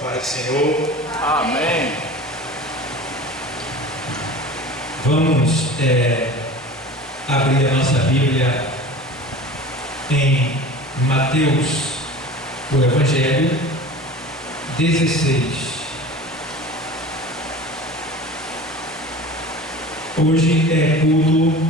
Pai do Senhor. Amém. Vamos abrir a nossa Bíblia em Mateus, o Evangelho 16. Hoje é culto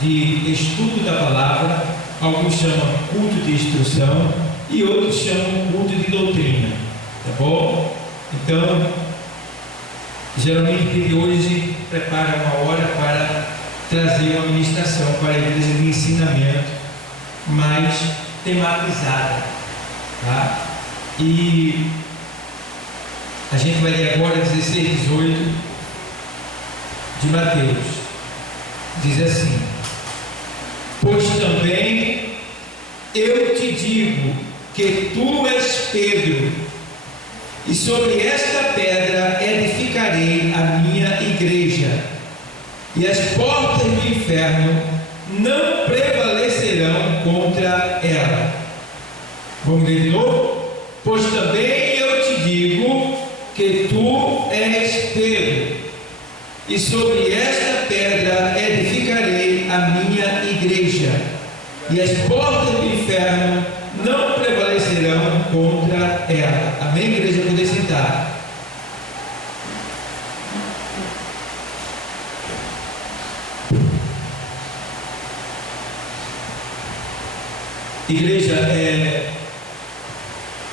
de estudo da palavra, alguns chamam culto de instrução e outros chamam culto de doutrina, tá bom? Então, geralmente hoje prepara uma hora para trazer uma ministração para a igreja de ensinamento mais tematizada, tá? E a gente vai ler agora 16, 18 de Mateus. Diz assim: pois também eu te digo que tu és Pedro, e sobre esta pedra edificarei a minha igreja, e as portas do inferno não prevalecerão contra ela. Vamos ler de novo? Pois também eu te digo que tu és Pedro, e sobre esta pedra edificarei a minha igreja, e as portas do inferno não prevalecerão contra ela. Amém, igreja? Poder sentar. Igreja,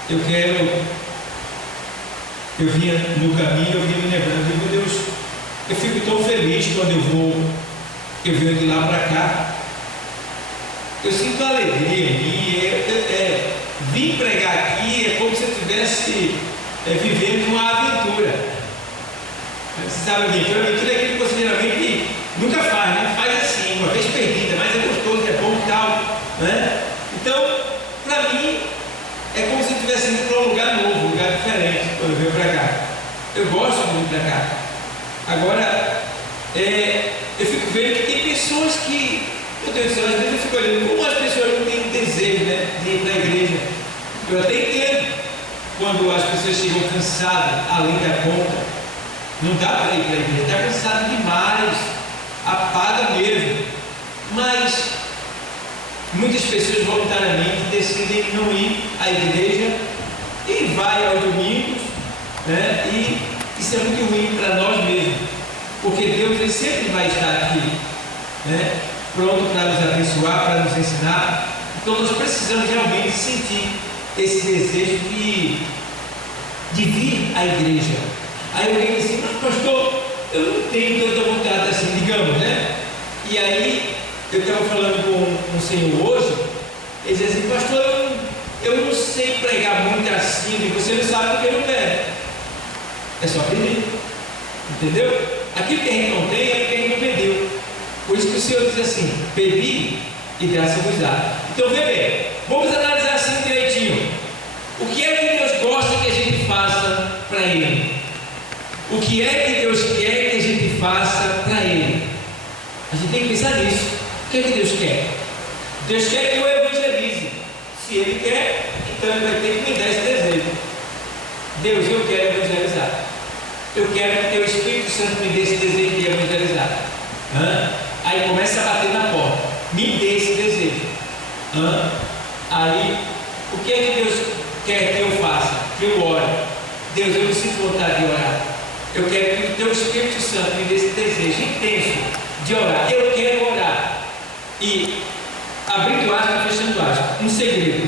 eu vinha no caminho, eu vinha me lembrando, meu Deus, eu fico tão feliz quando eu venho de lá para cá. Eu sinto alegria em mim. Vim pregar aqui é como se eu estivesse vivendo uma aventura. Você sabe, aventura é aquilo que você geralmente nunca faz, né? Faz assim, uma vez perdida, mas é gostoso, é bom e tal, né? Então, para mim, é como se eu estivesse indo para um lugar novo, um lugar diferente quando eu venho para cá. Eu gosto muito de vir para cá. Agora, eu fico vendo que tem pessoas que, meu Deus do céu, às vezes eu fico olhando como as pessoas não têm desejo, né, de ir para a igreja. Eu até entendo quando as pessoas chegam cansadas, além da conta. Não dá para ir para a igreja, está cansado demais, apaga mesmo. Mas muitas pessoas voluntariamente decidem não ir à igreja e vai aos domingos, né? E isso é muito ruim para nós mesmos, porque Deus ele sempre vai estar aqui, né? Pronto para nos abençoar, para nos ensinar. Então nós precisamos realmente sentir esse desejo de vir à igreja. Aí alguém diz assim: mas pastor, eu não tenho tanta vontade assim, digamos, né? E aí eu estava falando com um senhor hoje, ele dizia assim: pastor, eu não sei pregar muito assim, e você não sabe porque não pede. É só pedir, entendeu? Aquilo que a gente não tem é porque a gente não pediu. Por isso que o Senhor diz assim: pedi e graça vos dá. Então vê bem, vamos analisar assim direitinho. O que é que Deus gosta que a gente faça para Ele? O que é que Deus quer que a gente faça para Ele? A gente tem que pensar nisso. O que é que Deus quer? Deus quer que eu evangelize. Se Ele quer, então Ele vai ter que me dar esse desejo. Deus, eu quero evangelizar. Eu quero que Teu Espírito Santo me dê esse desejo de evangelizar. Aí começa a bater na porta. Me dê esse desejo. Aí, o que é que Deus quer que eu faça? Que eu ore. Deus, eu não sinto vontade de orar. Eu quero que o Teu Espírito Santo me dê esse desejo intenso de orar. Eu quero orar. E, abrindo aspas e fechando aspas, um segredo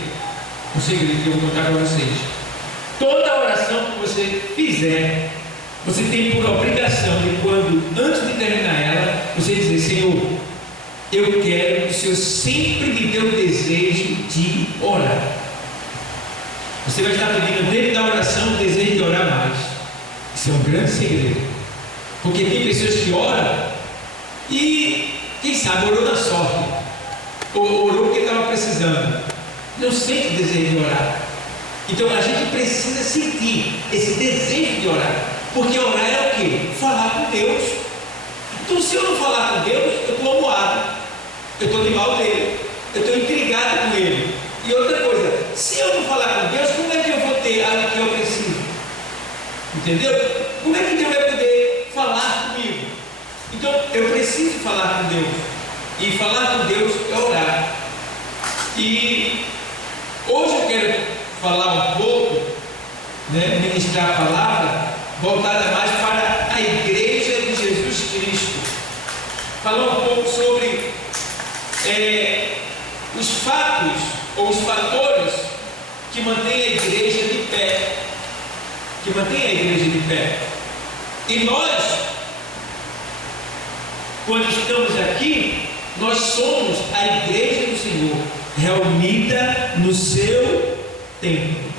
que eu vou contar para vocês. Toda oração que você fizer, você tem por obrigação de, quando, antes de terminar ela, você dizer: Senhor, eu quero que o Senhor sempre me dê o desejo de orar. Você vai estar pedindo dentro da oração o desejo de orar mais. Isso é um grande segredo. Porque tem pessoas que oram e, quem sabe, orou na sorte, ou orou porque estava precisando, não sente o desejo de orar. Então a gente precisa sentir esse desejo de orar, porque orar é o quê? Falar com Deus. Então, se eu não falar com Deus, eu estou amuado, eu estou de mal dele, eu estou intrigado com ele. E outra coisa, se eu não falar com Deus, como é que eu vou ter algo que eu preciso? Entendeu? Como é que Deus vai poder falar comigo? Então eu preciso falar com Deus. E falar com Deus é orar. E hoje eu quero falar um pouco, ministrar a palavra voltada mais para a igreja de Jesus Cristo. Falar um pouco sobre os fatos ou os fatores que mantêm a igreja de pé. Que mantém a igreja de pé. E nós, quando estamos aqui, nós somos a igreja do Senhor, reunida no seu templo.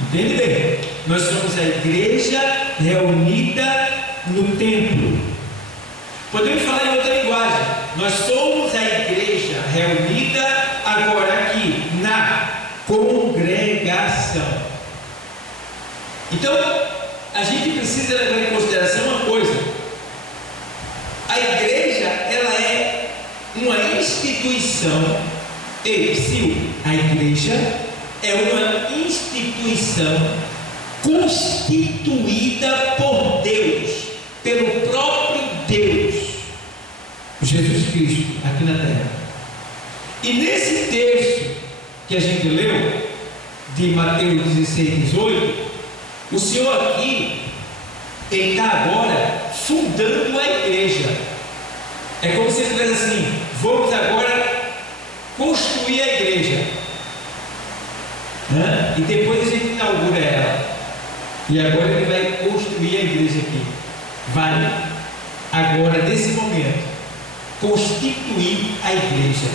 Entende bem? Nós somos a igreja reunida no templo. Podemos falar em outra linguagem. Nós somos a igreja reunida agora aqui, na congregação. Então, a gente precisa levar em consideração uma coisa: a igreja, ela é uma instituição. A igreja é uma instituição constituída por Deus, pelo próprio Deus, Jesus Cristo, aqui na terra. E nesse texto que a gente leu, de Mateus 16, 18, o Senhor aqui, Ele está agora fundando a igreja. É como se Ele estivesse assim: vamos agora construir a igreja, e depois a gente inaugura ela. E agora Ele vai construir a igreja aqui. Vai agora, nesse momento, constituir a igreja.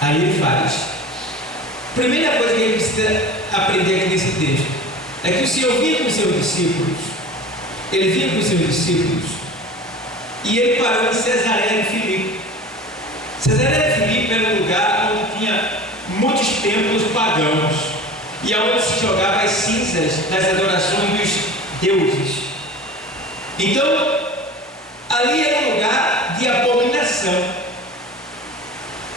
Aí Ele faz. Primeira coisa que a gente precisa aprender aqui nesse texto é que o Senhor vinha com os seus discípulos. Ele vinha com os seus discípulos e Ele parou em Cesareia de Filipe. Cesareia de Filipe era um lugar onde tinha muitos templos pagãos e aonde se jogava as cinzas das adorações dos deuses. Então, ali era um lugar de abominação.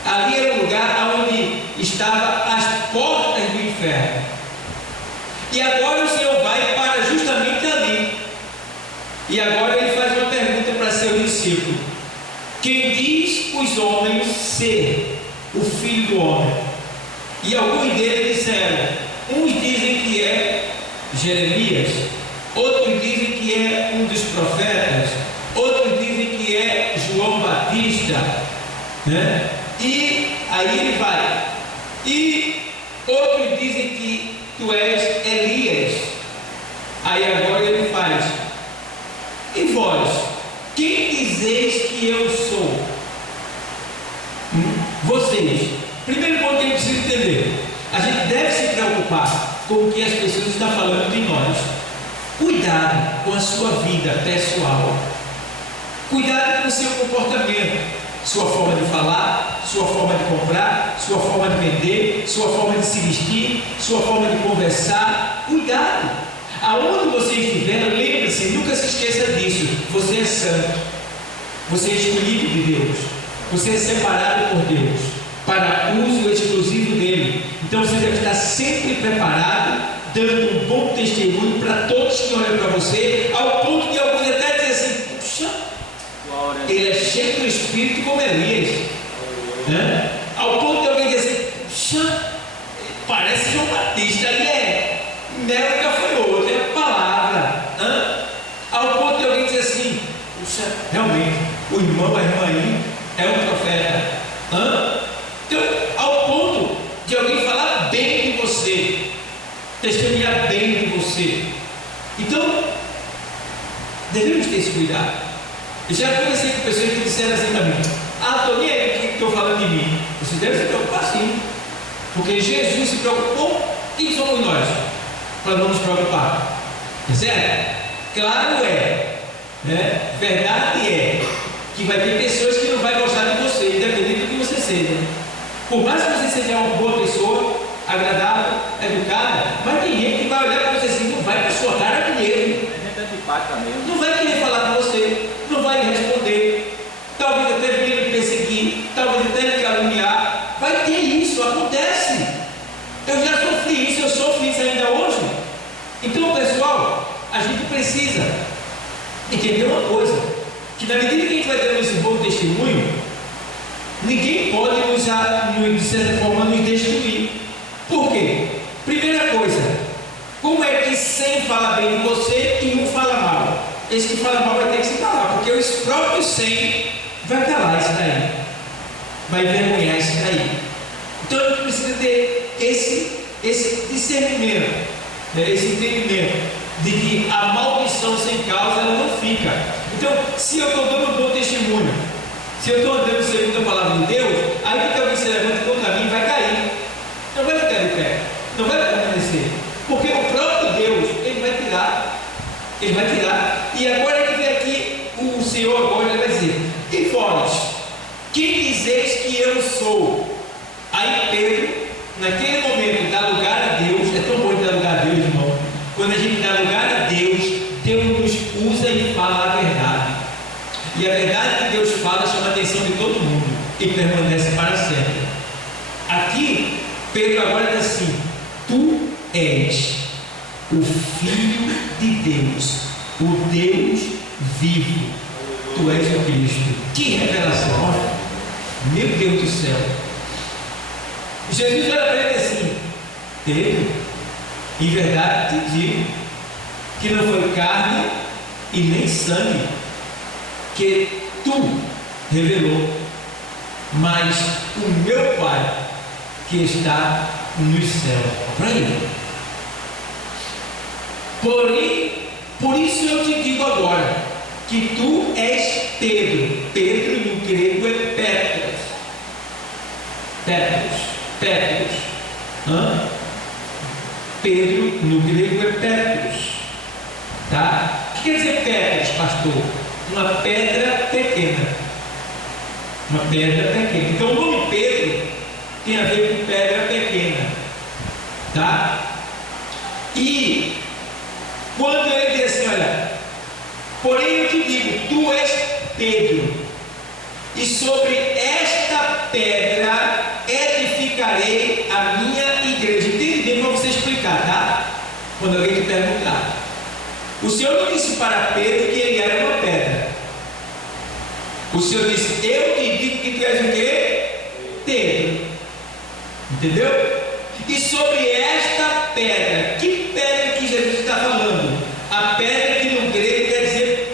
Ali era um lugar onde estavam as portas do inferno. E agora o Senhor vai para justamente ali. E agora Ele faz uma pergunta para seu discípulo: quem diz os homens ser o Filho do Homem? E alguns deles disseram: uns dizem que é Jeremias, outros dizem que é um dos profetas, outros dizem que é João Batista, E aí ele vai. E outros dizem que tu és Elias. Aí agora ele faz: e vós, quem dizeis que eu sou? Vocês. Primeiro ponto que a gente precisa entender: a gente deve se preocupar com o que as pessoas estão falando de nós. Cuidado com a sua vida pessoal. Cuidado com o seu comportamento, sua forma de falar, sua forma de comprar, sua forma de vender, sua forma de se vestir, sua forma de conversar. Cuidado. Aonde você estiver, lembre-se, nunca se esqueça disso: você é santo, você é escolhido de Deus, você é separado por Deus para uso exclusivo dele. Então você deve estar sempre preparado, dando um bom testemunho para todos que olham para você, ao ponto de alguns até dizer assim: puxa, ele é cheio do Espírito como Elias, ao ponto de alguém dizer assim: puxa, parece João Batista. Ali é mel e gafanhoto, é palavra, ao ponto de alguém dizer assim: puxa, realmente o irmão, a irmã aí é um profeta, então, ao ponto de alguém falar bem de você, testemunhar bem de você. Então, devemos ter esse cuidado. Eu já conversei com pessoas que disseram assim para mim: Tony, o que estou falando de mim? Você deve se preocupar sim, porque Jesus se preocupou. Quem somos nós para não nos preocupar? Tá certo? Claro verdade é que vai ter pessoas que não vão gostar de você, independente do que você seja. Por mais que você seja uma boa pessoa, agradável, educada, mas tem gente que vai olhar para você assim: não vai para sua cara mesmo. Não vai querer falar com você, não vai lhe responder, talvez até venha lhe perseguir, talvez até lhe caluniar. Vai ter isso, acontece. Eu já sofri isso, eu sofro isso ainda hoje. Então, pessoal, a a gente precisa entender uma coisa, que na medida que a gente vai dando esse bom testemunho, ninguém pode de certa forma, nos destruir. Por quê? Primeira coisa, como é que 100 fala bem de você e um fala mal? Esse que fala mal vai ter que se calar, porque os próprios 100 vai calar isso daí, vai envergonhar isso daí. Então a gente precisa ter esse discernimento, né? Esse entendimento de que a maldição sem causa ela não fica. Então, se eu estou dando um bom testemunho, se eu estou andando segundo a palavra de Deus, aí que alguém se levanta contra mim vai cair, não vai ficar de pé, não vai permanecer, porque o próprio Deus ele vai tirar. E agora que vem aqui o Senhor, agora ele vai dizer: e vós, quem dizeis que eu sou? Aí Pedro, naquele momento, dá lugar a Deus. É tão bom dar lugar a Deus, irmão. Quando a gente dá lugar a Deus, Deus nos usa e fala a verdade. E a verdade que Deus fala chama a atenção de todo mundo e permanece para sempre. Aqui, Pedro agora diz assim: tu és o Filho de Deus, o Deus vivo. Tu és o Cristo. Que revelação! Meu Deus do céu! Jesus olha para ele assim: Pedro, em verdade te digo que não foi carne e nem sangue que tu revelou, mas o meu Pai que está nos céus. Para ele. Porém, por isso eu te digo agora que tu és Pedro. Pedro no grego é Petros. Pedro no grego é Petros. Tá? O que quer dizer Petros, pastor? Uma pedra pequena. Uma pedra pequena. Então o nome Pedro tem a ver com pedra pequena. Tá? E quando ele diz assim: olha, porém eu te digo, tu és Pedro, e sobre esta pedra edificarei a minha igreja. Entende bem para você explicar, tá? Quando alguém te perguntar, o Senhor não disse para Pedro que ele era uma pedra. O Senhor disse: eu te digo que tu és o quê? Pedro. Entendeu? E sobre esta pedra, que pedra que Jesus está falando? A pedra que no grego quer dizer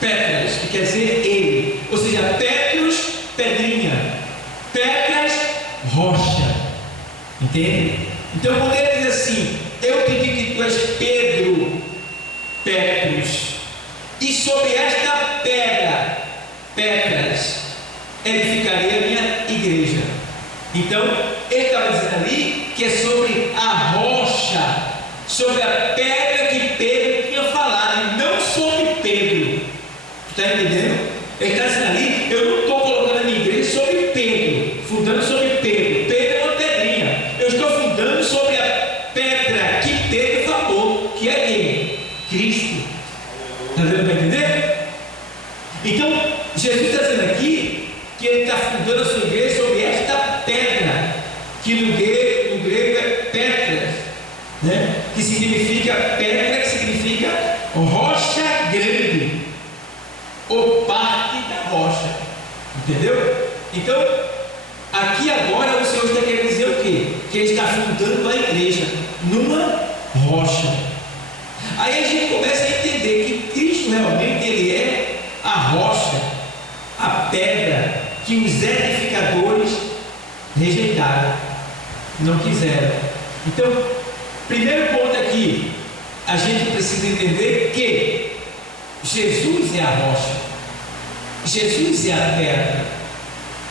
Petras, que quer dizer ele, ou seja, Petros, pedrinha, Petras, rocha. Entende? Então quando ele diz assim: eu te digo que tu és Pedro, Petros, e sobre esta pedra, Petras, edificarei a minha igreja. Então ele estava dizendo ali que é sobre a rocha, sobre a pedra que Pedro tinha falado, e não sobre Pedro. Está entendendo? Ele está dizendo ali: eu não estou colocando a minha igreja sobre Pedro, fundando sobre Pedro. Pedro é uma pedrinha. Eu estou fundando sobre a pedra que Pedro falou, que é quem? Cristo. Está dando para entender? Então Jesus está dizendo aqui que ele está fundando a sua igreja sobre esta pedra, que no grego é Petras, né? Que significa pedra, que significa rocha grande, ou parte da rocha. Entendeu? Então, aqui agora o Senhor está querendo dizer o quê? Que ele está fundando a igreja numa rocha. Aí a gente começa a entender que Cristo realmente ele é a rocha, a pedra que os edificadores rejeitaram, não quiseram. Então, primeiro ponto aqui, a gente precisa entender que Jesus é a rocha, Jesus é a pedra,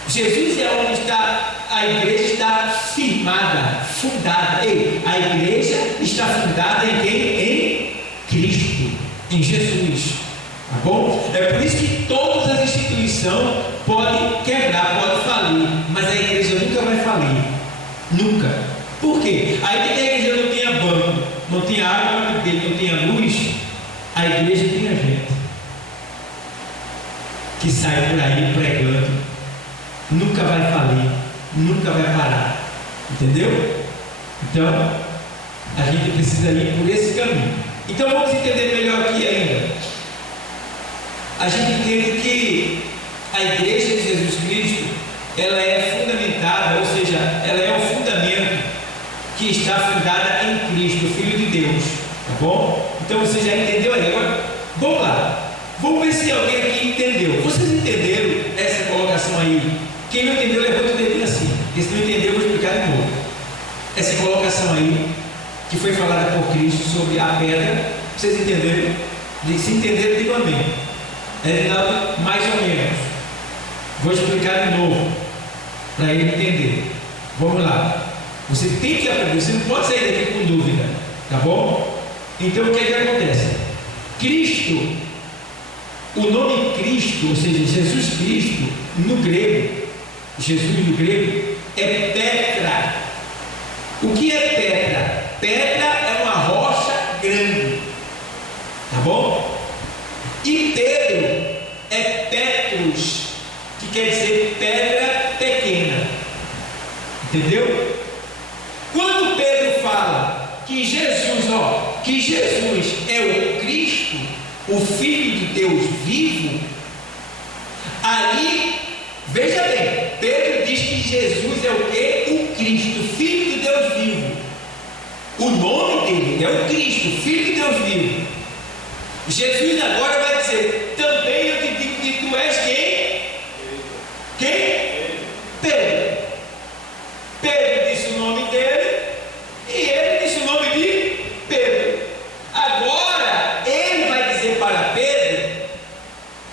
Jesus é onde está a igreja, está firmada, fundada. Ei, a igreja está fundada em quem? Em Cristo, em Jesus. Tá bom? É por isso que todas as instituições podem quebrar, podem falir, mas a igreja nunca vai falir. Nunca. Por quê? Aí que a igreja não tinha banco, não tinha água para beber, não tinha luz, a igreja tinha gente que sai por aí pregando. Nunca vai falir, nunca vai parar. Entendeu? Então, a gente precisa ir por esse caminho. Então vamos entender melhor aqui ainda. A gente entende que a igreja de Jesus Cristo, ela é fundamentada, ou seja, ela é o fundamento que está fundada em Cristo, Filho de Deus, tá bom? Então você já entendeu aí. Agora, vamos lá. Vamos ver se alguém aqui entendeu. Vocês entenderam essa colocação aí? Quem não entendeu, levanta o dedinho assim. E se não entendeu, eu vou explicar de novo. Essa colocação aí, que foi falada por Cristo sobre a pedra, vocês entenderam? Se entenderam, digam amém. É nada mais ou menos. Vou explicar de novo, para ele entender. Vamos lá. Você tem que aprender, você não pode sair daqui com dúvida, tá bom? Então o que é que acontece? Cristo, o nome Cristo, ou seja, Jesus Cristo, no grego, Jesus no grego, é Petra. O que é Petra? Petra é uma rocha grande, tá bom? E Pedro é Petrus, que quer dizer pedra pequena, entendeu? Quando Pedro fala que Jesus é o Cristo, o Filho de Deus vivo, aí, veja bem, Pedro diz que Jesus é o que? O Cristo, Filho de Deus vivo. O nome dele é o Cristo, Filho de Deus vivo. Jesus agora vai dizer, também eu te digo que tu és quem? Quem? Pedro. Pedro disse o nome dele e ele disse o nome de Pedro. Agora ele vai dizer para Pedro,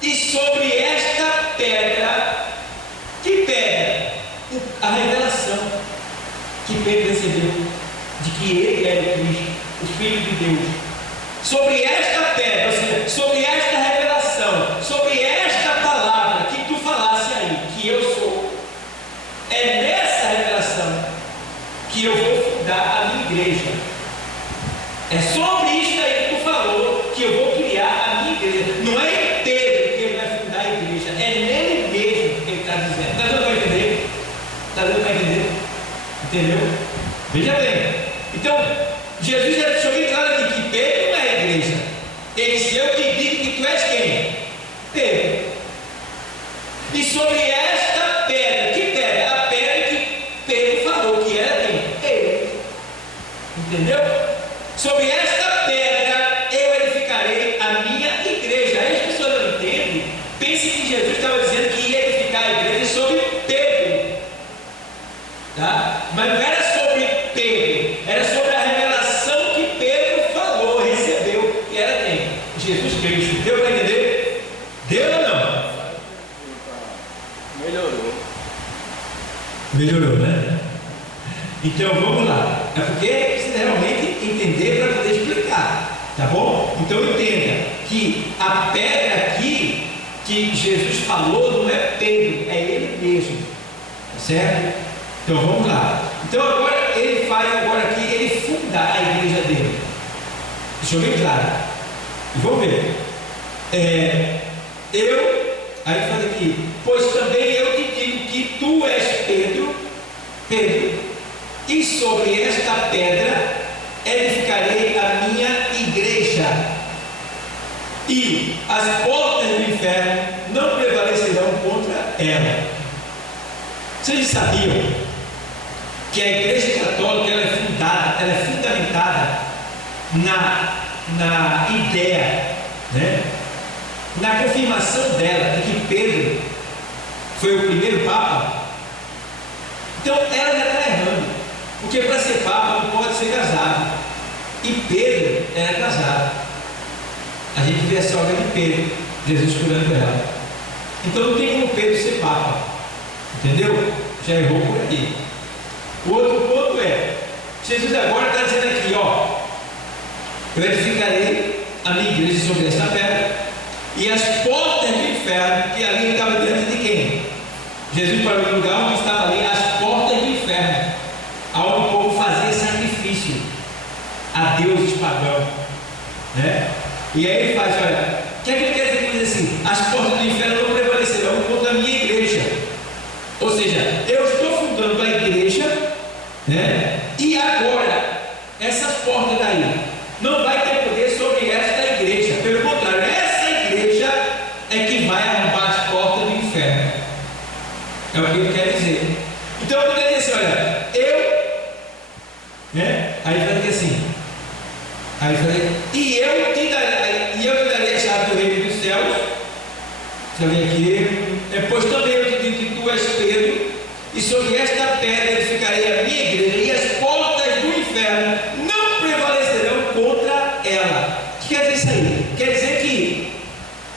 e sobre esta pedra, que pedra? A revelação que Pedro recebeu de que ele era o Cristo, o Filho de Deus. Sobre esta pedra, ou seja, sobre esta revelação, sobre esta palavra que tu falasse aí, que eu sou, é nessa revelação que eu vou fundar a minha igreja. É sobre isso aí que tu falou que eu vou criar a minha igreja. Não é em Pedro que ele vai fundar a igreja, é nele mesmo que ele está dizendo. Está dando para entender? Está dando para entender? Entendeu? Veja bem. Então, Jesus já deixou bem claro aqui que Pedro não é a igreja. Ele disse, eu te digo que tu és quem? Pedro. E sobre esta pedra, que pedra? A pedra que Pedro falou que era quem? Ele. Entendeu? Sobre esta pedra eu edificarei a minha igreja. Aí as pessoas não entendem. Pensem que Jesus estava dizendo que ia edificar a igreja sobre Pedro. Tá? Mas não era sobre Pedro, era sobre a revelação que Pedro falou, recebeu, que era quem? Jesus Cristo. Deu para entender? Deu ou não? Melhorou, né? Então vamos lá. É porque precisa realmente entender para poder explicar, tá bom? Então entenda que a pedra aqui que Jesus falou não é Pedro, é ele mesmo, tá certo? Então vamos lá. Então agora ele faz aqui, ele funda a igreja dele. Deixa eu bem claro. E vamos ver. Aí faz aqui, pois também eu te digo que tu és Pedro, e sobre esta pedra edificarei a minha igreja, e as portas do inferno não prevalecerão contra ela. Vocês sabiam que a igreja católica ela é fundamentada na ideia, né? Na confirmação dela de que Pedro foi o primeiro Papa? Então ela já está errando, porque para ser Papa não pode ser casado, e Pedro era casado. A gente vê a sogra de Pedro, Jesus curando ela. Então não tem como Pedro ser Papa, entendeu? Já errou por aqui. O outro ponto é, Jesus agora está dizendo aqui, ó, eu edificarei a minha igreja sobre esta pedra, e as portas do inferno, que ali estava diante de quem? Jesus parou no lugar onde estava ali as portas do inferno, aonde o povo fazia sacrifício a deuses pagãos, né? E aí ele faz, olha, o que é que ele quer dizer com isso assim? As portas do inferno não prevalecerão contra a minha igreja. Ou seja, eu estou fundando a igreja, né? E agora essas portas daí não vai ter poder sobre Aí eu falei, e eu te darei a chave do reino dos céus. Já vem aqui. Depois também eu te digo que tu és Pedro, e sobre esta pedra edificarei a minha igreja, e as portas do inferno não prevalecerão contra ela. O que quer dizer isso aí? Quer dizer que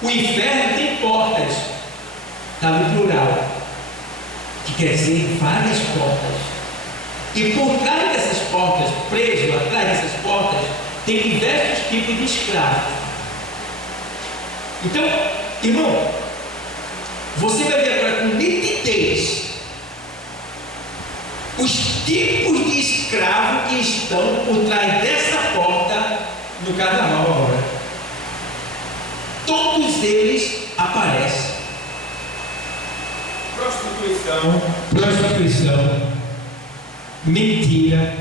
o inferno tem portas, está no plural, que quer dizer várias portas, e por trás dessas portas, preso atrás dessas portas, tem diversos tipos de escravos. Então, irmão, você vai ver agora com nitidez os tipos de escravo que estão por trás dessa porta no carnaval agora. Todos eles aparecem. Prostituição, mentira,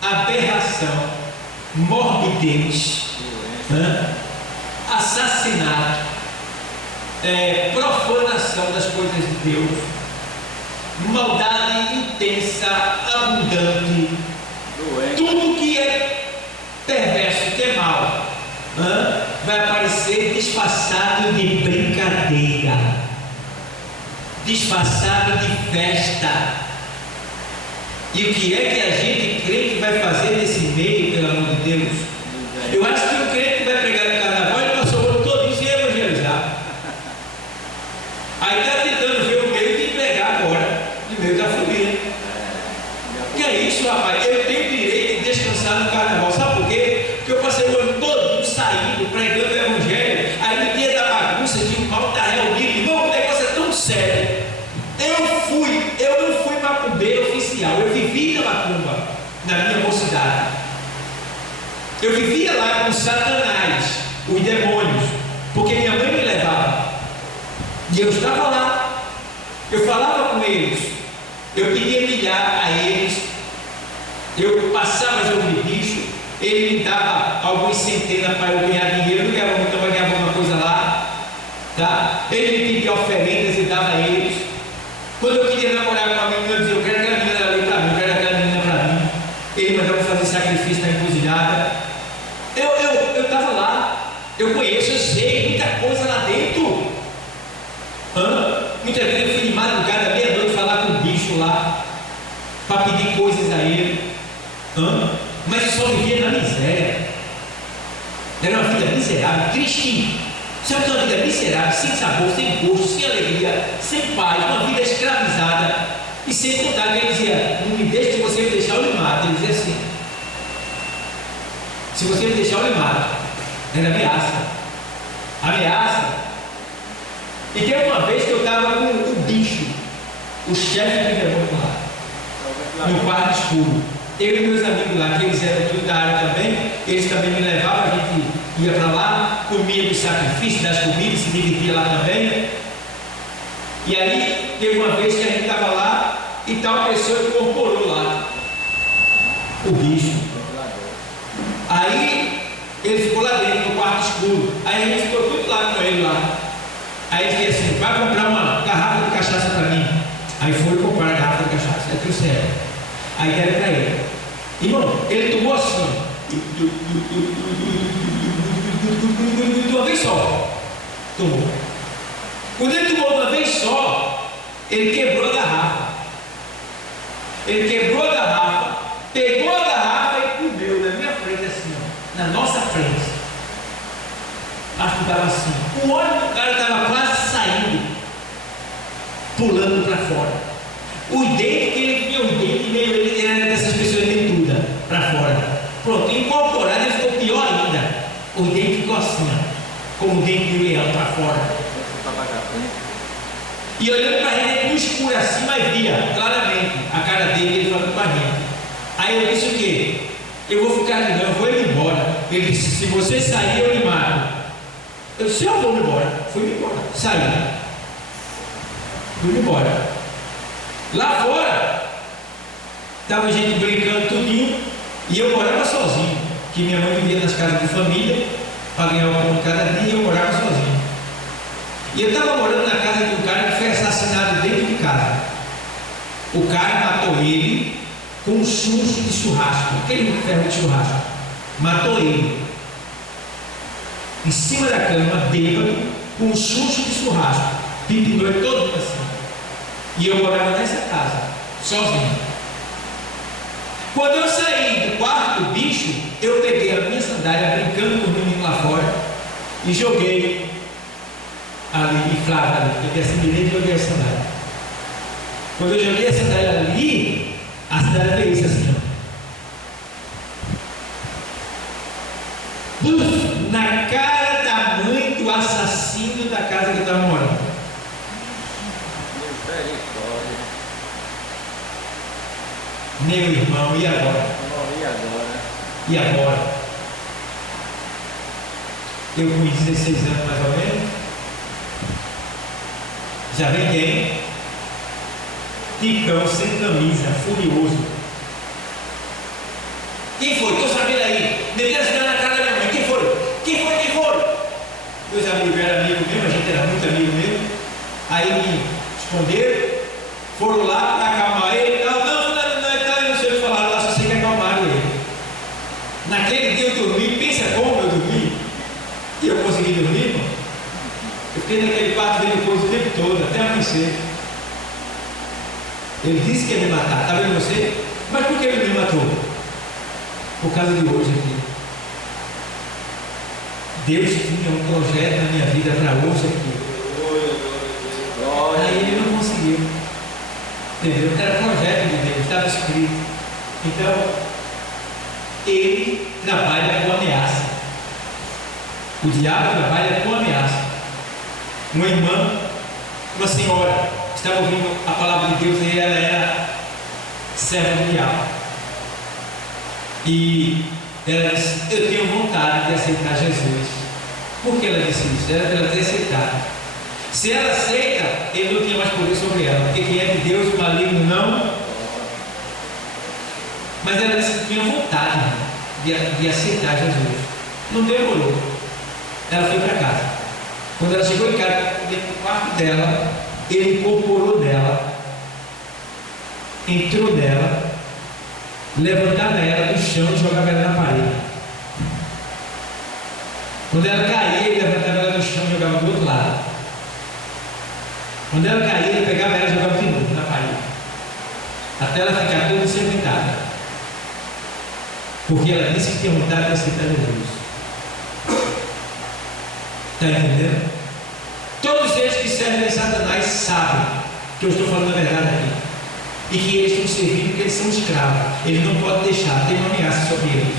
aberração, morbidez, assassinato, profanação das coisas de Deus, maldade intensa, abundante, tudo que é perverso, que é mal, vai aparecer disfarçado de brincadeira, disfarçado de festa. E o que é que a gente crê que vai fazer nesse meio, pelo amor de Deus? Eu acho que o crente que vai pregar no carnaval, ele passou o ano todo sem evangelizar. Aí está tentando ver o meio de pregar agora, no meio da família. Que é isso, rapaz? Eu tenho direito de descansar no carnaval. Sabe por quê? Porque eu passei o ano todo saindo, pregando o evangelho. Aí no dia da bagunça, que o mal está reunido, irmão, o negócio é tão sério. Eu não fui macumbeiro oficial, eu vivi na macumba, na minha mocidade. Eu vivia lá com Satanás, os demônios, porque minha mãe me levava. E eu estava lá, eu falava com eles, eu queria milhar a eles, eu passava jogo de bicho, ele me dava algumas centenas para eu ganhar dinheiro, eu não ganhava muito, eu ganhava alguma coisa lá, tá? Ele me pedia oferendas e dava a eles. Quando eu queria namorar com a menina, eu dizia, eu quero aquela menina ali para mim, eu quero aquela menina para mim. Ele mandava fazer sacrifício na encruzilhada. Eu estava lá, eu conheço, eu sei, muita coisa lá dentro. Muitas vezes eu fui de madrugada, meia-noite, falar com o bicho lá, para pedir coisas a ele. Mas eu só vivia na miséria. Era uma vida miserável, tristinha. Sabe que é uma vida miserável, sem sabor, sem gosto, sem alegria, sem paz, uma vida escravizada. E sem contar que ele dizia, não me deixe, se você me deixar eu lhe mato. Ele dizia assim, se você me deixar eu lhe mato. Era ameaça. E teve uma vez que eu estava com o bicho, o chefe do demônio lá, no quarto escuro. Eu e meus amigos lá, que eles eram tudo da área também, eles também me levavam, a gente ia para lá, comia do sacrifício, das comidas, se dividia lá também. E aí, teve uma vez que a gente estava lá e tal pessoa incorporou lá o bicho. Aí, ele ficou lá dentro, no quarto escuro. Aí a gente ficou tudo lá com ele lá. Aí ele disse assim, vai comprar uma garrafa de cachaça para mim. Aí foi comprar a garrafa de cachaça, aí trouxeram. Aí deram para ele. Irmão, ele tomou assim, de uma vez só. Tomou. Quando ele tomou de uma vez só, ele quebrou a garrafa. Ele quebrou a garrafa, pegou a garrafa e comeu na minha frente assim, ó, na nossa frente. Acho que estava assim. O olho do cara estava quase saindo, pulando para fora. Os dentes que ele tinha, os dentes meio, ele era dessas pessoas dentudas para fora. Pronto, incorporado ele ficou pior ainda. Os dentes ficou assim, ó, como o dente de leão para fora. E olhando para a gente no escuro assim, mas via claramente a cara dele, ele falando com a gente. Aí eu disse o quê? Eu vou ficar aqui não, eu vou ir embora. Ele disse, se você sair eu lhe mato. Eu disse, eu vou embora. Fui embora, saí. Fui embora. Lá fora estava gente brincando tudinho e eu morava sozinho, que minha mãe vivia nas casas de família para ganhar o pão cada dia e eu morava sozinho. E eu estava morando na casa de um cara que foi assassinado dentro de casa. O cara matou ele com um churro de churrasco, aquele ferro de churrasco. matou ele, em cima da cama, bêbado, com um chucho de churrasco, pipinou ele todo assim. E eu morava nessa casa, sozinho. Quando eu saí do quarto do bicho, eu peguei a minha sandália, brincando com o menino lá fora, e joguei ali, inflava ali, peguei a sandália e joguei a sandália. Quando eu joguei a sandália ali, a sandália fez isso assim, ó. Na cara da mãe do assassino da casa que eu estava morando. Meu irmão, e agora? E agora? Eu com 16 anos mais ou menos, já vem quem? Ticão sem camisa, furioso. Quem foi? Estou sabendo aí. Meteu a cidade na cara da minha mãe. Quem foi? Quem foi? Quem foi? Meus amigos eram amigos mesmo, a gente era muito amigo mesmo. Aí me esconderam, foram lá para acalmar ele e tal. Não sei o que falaram lá, só sei que acalmaram ele. Naquele dia eu dormi, pensa como eu dormi. E eu consegui dormir, irmão. Eu fiquei naquele quarto dele depois o tempo todo, até amanhecer. Ele disse que ia me matar, está vendo você? Mas por que ele me matou? Por causa de hoje aqui. Deus tinha um projeto na minha vida para hoje aqui. Aí ele não conseguiu. Entendeu? Era projeto de Deus, estava escrito. Então, ele trabalha com ameaça. O diabo trabalha com ameaça. Uma irmã, uma senhora, estava ouvindo a palavra de Deus e ela era serva do diabo. E ela disse: eu tenho vontade de aceitar Jesus. Por que ela disse isso? Era para ela ter aceitado. Se ela aceita, ele não tinha mais poder sobre ela, porque quem é de Deus, o maligno não. Mas ela disse que tinha vontade de aceitar Jesus. Não demorou. Ela foi para casa. Quando ela chegou em casa, dentro do quarto dela, ele incorporou nela, entrou nela, levantava ela do chão e jogava ela na parede. Quando ela caía, ele levantava ela do chão e jogava do outro lado. Quando ela caía, ele pegava ela e jogava de novo na parede, até ela ficar toda ensanguentada, porque ela disse que tinha vontade de aceitar Jesus. Está entendendo? Todos eles que servem a Satanás sabem que eu estou falando a verdade aqui, e que eles estão servindo porque eles são escravos. Eles não podem deixar, tem uma ameaça sobre eles.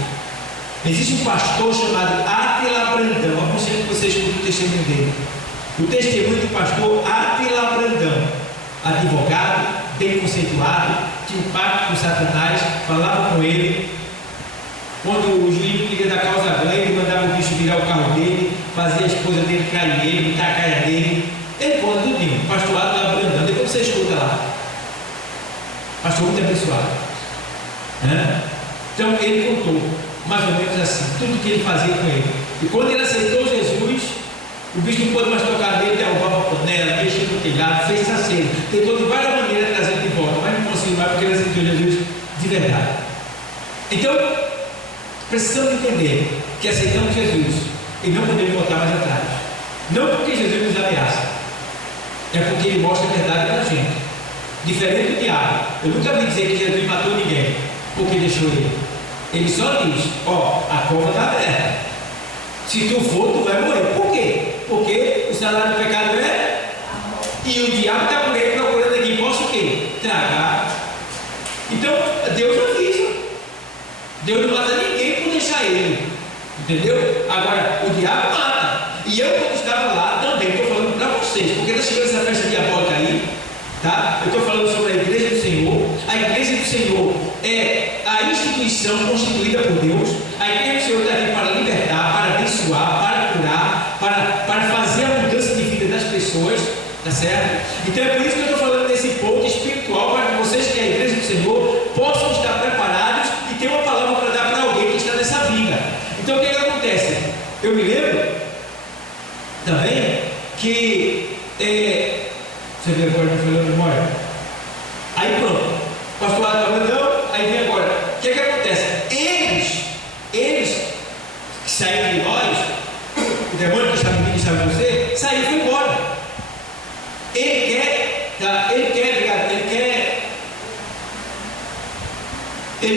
Existe um pastor chamado Átila Brandão. Aconselho que você escute o testemunho dele. O testemunho do pastor Átila Brandão, advogado, bem conceituado, tinha um pacto com Satanás, falava com ele. Quando o juiz queria dar causa a ganho, ele mandava o bicho virar o carro dele, fazia a esposa dele cair nele, botar a caia dele. Ele conta tudinho, o pastor Átila Brandão. Depois você escuta lá. Pastor muito abençoado. Então ele contou mais ou menos assim, tudo que ele fazia com ele. E quando ele aceitou Jesus, o bicho não pôde mais tocar nele, derrubava a panela, mexia no telhado, fez saceiro, tentou de várias maneiras trazer ele de volta, mas não conseguiu mais porque ele aceitou Jesus de verdade. Então, precisamos entender que aceitamos Jesus e não podemos voltar mais atrás. Não porque Jesus nos ameaça, é porque ele mostra a verdade para a gente. Diferente do diabo. Eu nunca vi dizer que Jesus matou ninguém porque deixou ele. Ele só diz: ó, a cova está aberta. Se tu for, tu vai morrer. Por quê? Porque o salário do pecado é. E o diabo está por aí procurando aqui. Posso o quê? Tragar. Então, Deus avisa. Deus não mata ninguém por deixar ele. Entendeu? Agora, o diabo mata. E eu, quando estava lá, também estou falando para vocês, porque está chegando essa festa diabólica aí. Tá? Eu estou falando sobre a igreja do Senhor. A igreja do Senhor é a instituição constituída por Deus. A igreja do Senhor está aqui para libertar, para abençoar, para curar, para fazer a mudança de vida das pessoas, tá certo? Então é por isso que eu estou falando desse ponto espiritual, para que vocês que é a igreja do Senhor possam estar preparados e ter uma palavra para dar para alguém que está nessa vida. Então o que acontece? Eu me lembro também que você vê agora que eu falei na memória. Aí pronto, pastor Átila Brandão, aí vem agora. O que acontece? Eles sair de nós, o demônio que estava em você, saiu e foi embora. Ele quer, tá? Ele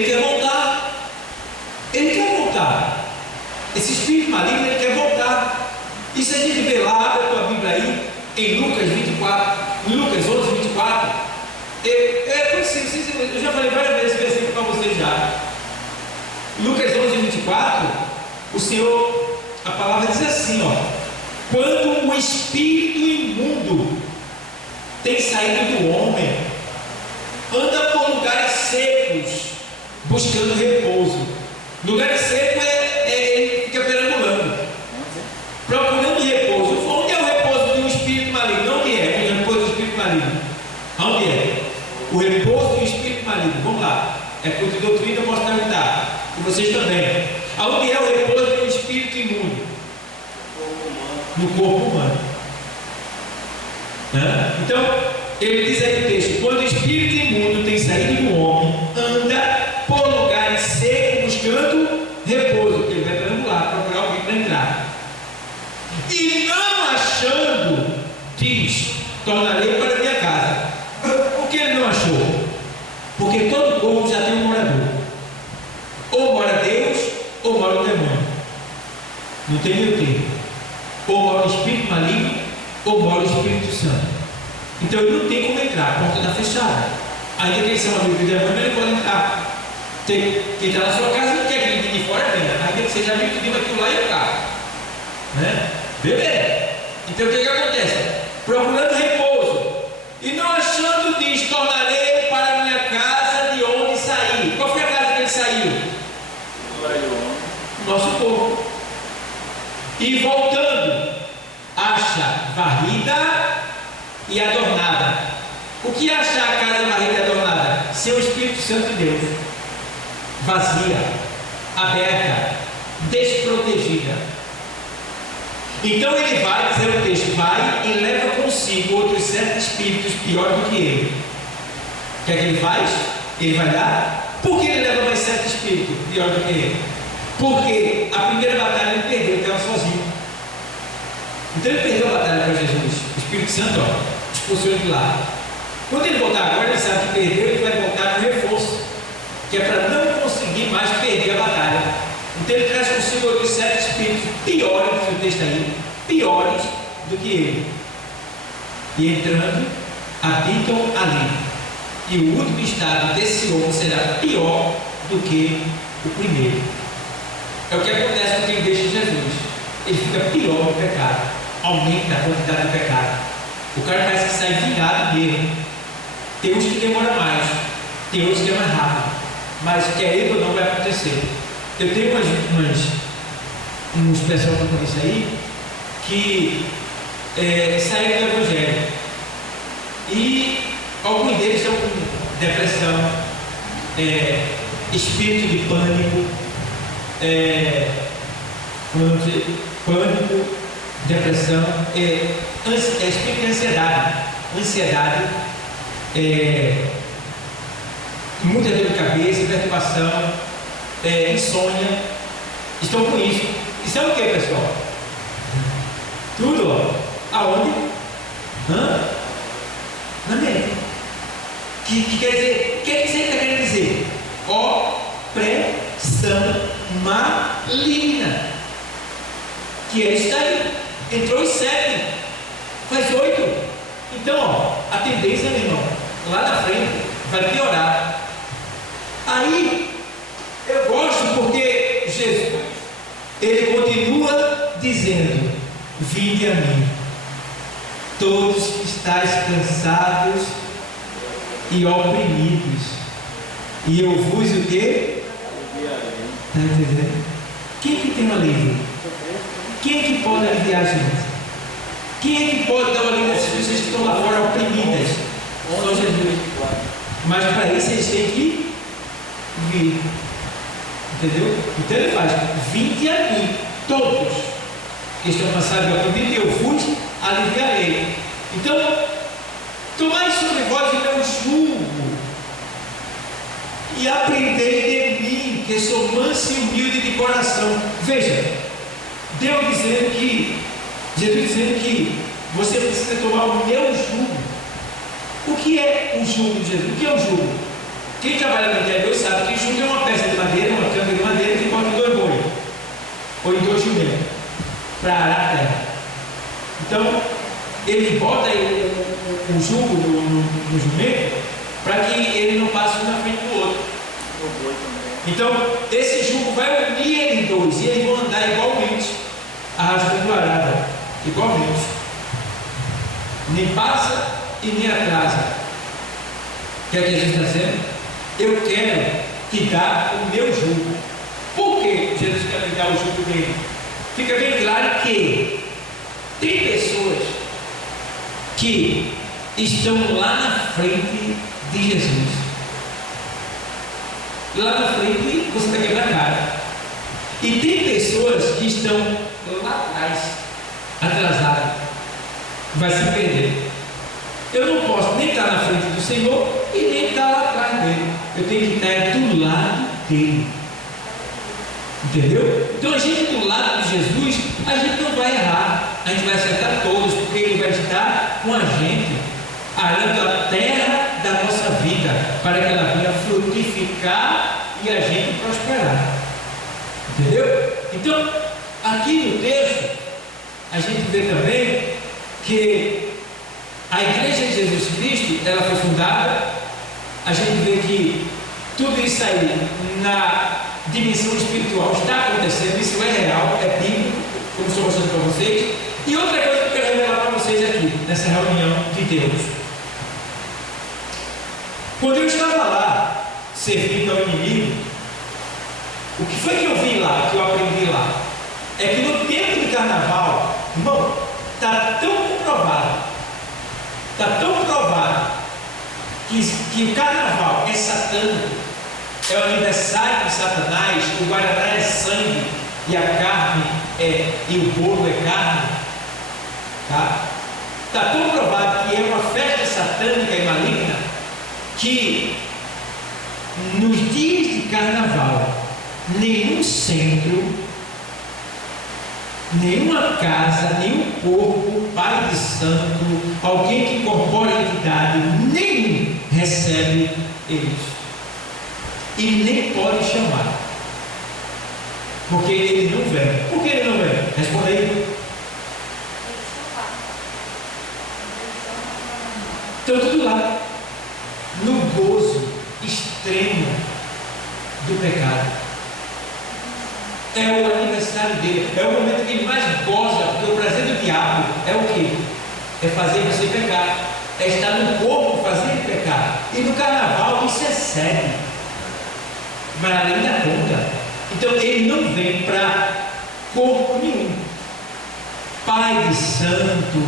quer voltar. Ele quer voltar. Esse espírito maligno, ele quer voltar. Isso a gente vê lá, abre a tua Bíblia aí, em Lucas 24, Lucas 11, 24. Eu já falei várias vezes esse versículo para vocês já. Lucas 11, 24, o Senhor, a palavra diz assim, ó: quando o espírito imundo tem saído do homem, anda por lugares secos, buscando repouso. Lugar seco ele fica perambulando, procurando repouso. Onde é o repouso de um espírito maligno? Onde é o repouso do espírito maligno? Onde é? O repouso do espírito maligno. Vamos lá. É culto de doutrina, eu posso perguntar. E vocês também. Onde é o repouso de um espírito imundo? No corpo humano. Então, ele diz aí no texto: quando o espírito imundo tem saído do homem, anda por lugares secos, buscando repouso, porque ele vai perambular, procurar alguém para entrar. E não achando, diz: tornarei para minha casa. Por que ele não achou? Porque todo povo já tem um morador. Ou mora Deus, ou mora o demônio. Não tem meio termo. Ou mora o espírito maligno, ou mora o Espírito Santo. Então ele não tem como entrar, a porta está fechada. Ainda que ele seja um amigo do demônio, ele pode entrar. Quem está na sua casa não quer que ele venha de fora, venha. Ainda que seja amigo de aquilo lá e cá. Beleza. Então o que acontece? Procurando repouso, e não achando, diz: tornarei para minha casa de onde saí. Qual foi a casa que ele saiu? O nosso corpo. E voltando, acha varrida e adornada. O que é achar a casa varrida e adornada? Ser o Espírito Santo de Deus. Vazia, aberta, desprotegida. Então ele vai, dizer o texto, vai e leva consigo outros 7 espíritos piores do que ele. O que é que ele faz? Ele vai lá. Por que ele leva mais 7 espíritos piores do que ele? Porque a primeira batalha ele perdeu, ele estava sozinho. Então ele perdeu a batalha para Jesus. O Espírito Santo, expulsou ele de lá. Quando ele voltar agora, ele sabe que perdeu, ele vai voltar com reforço, que é para não conseguir mais perder a batalha. Então ele traz consigo outros 7 espíritos piores, do que o texto aí, piores do que ele. E entrando, habitam ali. E o último estado desse homem será pior do que o primeiro. É o que acontece com quem deixa Jesus. Ele fica pior no pecado, aumenta a quantidade de pecado. O cara parece que sai vingado mesmo. Tem uns que demoram mais, tem outros que é mais rápido, mas querendo ou não vai acontecer. Eu tenho uns pessoal que eu conheço aí que saíram do Evangelho e alguns deles estão com depressão, espírito de pânico, pânico, depressão, espírito de ansiedade, muita dor de cabeça, perturbação, insônia, estão com isso. Isso é o que, pessoal? Tudo, ó. Aonde? Na mente. Que quer dizer, o que você está querendo dizer? Opressão maligna. Que é isso aí. Entrou em 7, faz 8. Então, ó, a tendência, meu irmão, lá na frente vai piorar. Aí eu gosto porque Jesus, ele continua dizendo: vinde a mim, todos que estáis cansados e oprimidos, e eu vos o quê? Está entendendo? Quem que tem um alívio? Quem é que pode aliviar a gente? Quem é que pode dar uma alívio às pessoas que estão lá fora oprimidas? Só Jesus. Mas para isso eles têm que vir. Entendeu? Então ele faz: vinde a mim, todos que estão cansados e oprimidos, e eu vos aliviarei. Então, tomai sobre vós o meu jugo e aprendei de mim, que sou manso e humilde de coração. Veja, Jesus dizendo que você precisa tomar o meu jugo. O que é o jugo de Jesus? O que é o jugo? Quem trabalha no interior sabe que o jugo é uma peça de madeira, uma canga de madeira que bota em 2 bois ou em 2 jumentos para arar a terra. Então, ele bota o jugo no jumento para que ele não passe um na frente do outro. Então, esse jugo vai unir eles dois e eles vão andar igualmente, arrastando o arado, igualmente. Nem passa e nem atrasa. O que é que Jesus está dizendo? Eu quero te dar o meu jugo. Por que Jesus quer me dar o jugo dele? Fica bem claro que tem pessoas que estão lá na frente de Jesus. Lá na frente você vai quebrar a cara. E tem pessoas que estão lá atrás, atrasadas, vai se perder. Eu não posso nem estar na frente do Senhor e nem estar lá atrás dele. Eu tenho que estar do lado dele. Entendeu? Então a gente do lado de Jesus, a gente não vai errar, a gente vai acertar todos, porque ele vai estar com a gente, arando a terra da nossa vida, para que ela venha frutificar e a gente prosperar. Entendeu? Então, aqui no texto, a gente vê também que a Igreja de Jesus Cristo, ela foi fundada, a gente vê que tudo isso aí na dimensão espiritual está acontecendo, isso é real, é bíblico, como estou mostrando para vocês. E outra coisa que eu quero revelar para vocês aqui, nessa reunião de Deus. Quando eu estava lá, servindo ao inimigo, o que foi que eu vi lá, que eu aprendi lá? É que no tempo de carnaval, irmão, está tão provado, que o carnaval é satânico, é o aniversário de Satanás, o guaraná é sangue e a carne e o bolo é carne, tá? Está tão provado que é uma festa satânica e maligna que nos dias de carnaval nenhum centro, nenhuma casa, nenhum corpo, pai de santo, alguém que incorpora a entidade, nenhum recebe eles. E nem pode chamar, porque ele não vem. Por que ele não vem? Responda aí. Então tudo lá, no gozo extremo do pecado. É o aniversário dele, é o momento que ele mais goza, porque o prazer do diabo é o quê? É fazer você pecar, é estar no corpo fazendo pecar. E no carnaval isso é sério, vai além da conta. Então ele não vem para corpo nenhum. Pai de santo,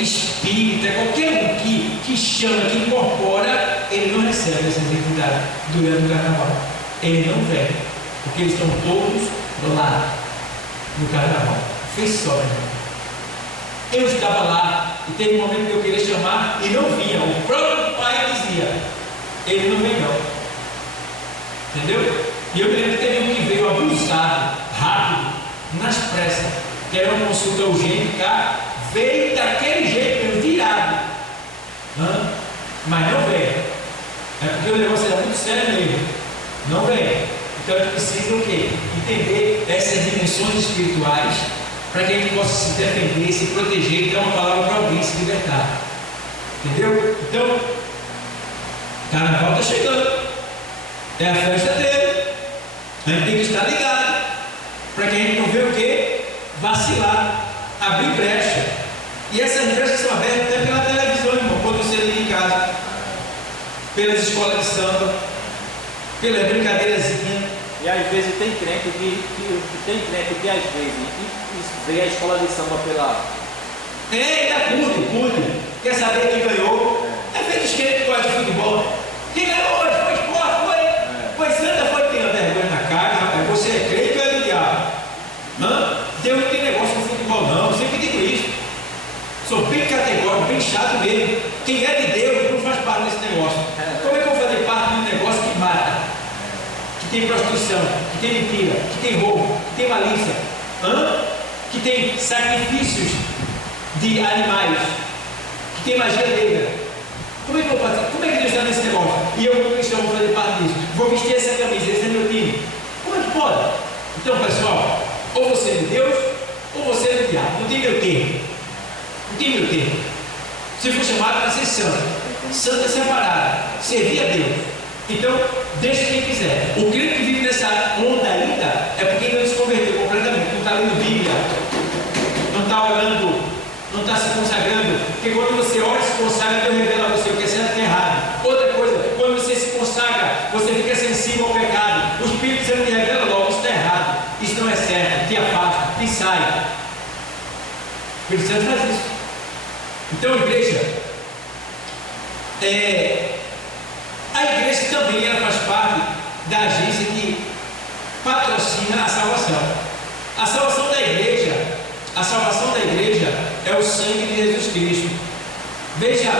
espírita, qualquer um que chama, que incorpora, ele não recebe essas entidades durante o carnaval. Ele não vem, porque eles estão todos lá no carnaval. Fez só, irmão. Eu estava lá e teve um momento que eu queria chamar e não vinha. O próprio pai dizia: ele não vem não. Entendeu? E eu me lembro que teve um que veio abusado, rápido, nas pressas, que era uma consulta urgente, cá, veio daquele jeito, mesmo, virado. Mas não veio. É porque o negócio era muito sério mesmo. Não veio. Então a gente precisa o quê? Entender essas dimensões espirituais para que a gente possa se defender, se proteger e dar uma palavra para alguém se libertar. Entendeu? Então, carnaval está chegando. É a festa dele. A gente tem que estar ligado para que a gente não vê o que? Vacilar, abrir brecha. E essas brechas são abertas até pela televisão, irmão, quando você liga em casa, pelas escolas de samba, pelas brincadeiras. E às vezes tem crente que às vezes vê a escola de samba pela. Curte. Quer saber quem ganhou? É feito esquerdo que gosta de futebol. Quem ganhou hoje? Foi esporte, foi. Foi Santa, foi. Tenha vergonha na cara, rapaz. Você é crente ou é do diabo? Deus não tem negócio com futebol, não. Eu sempre digo isso. Sou bem categórico, bem chato mesmo. Quem é de Deus não faz parte desse negócio. Como é que eu vou fazer parte de um negócio que mata? Que tem prostituição, que tem mentira, que tem roubo, que tem malícia, que tem sacrifícios de animais, que tem magia negra. Como é que eu vou fazer? Como é que Deus está nesse negócio? E eu, como cristão, vou fazer parte disso. Vou vestir essa camisa, esse é meu time. Como é que pode? Então, pessoal, ou você é de Deus, ou você é do diabo. Não tem meu termo. Não tem meu termo. Você foi chamado para ser santo. Santa separada. Servir a Deus. Então, deixa quem quiser. O crente que vive nessa onda ainda é porque não se converteu completamente. Não está lendo Bíblia. Não está orando. Não está se consagrando. Porque quando você ora e se consagra, Deus revela a você o que é certo e o que é errado. Outra coisa, quando você se consagra, você fica sensível ao pecado. O Espírito Santo te revela logo, isso está errado. Isso não é certo. Te afasta, te sai. O Espírito Santo faz isso. Então, igreja, a igreja também ela faz parte da agência que patrocina a salvação. A salvação da igreja é o sangue de Jesus Cristo. Veja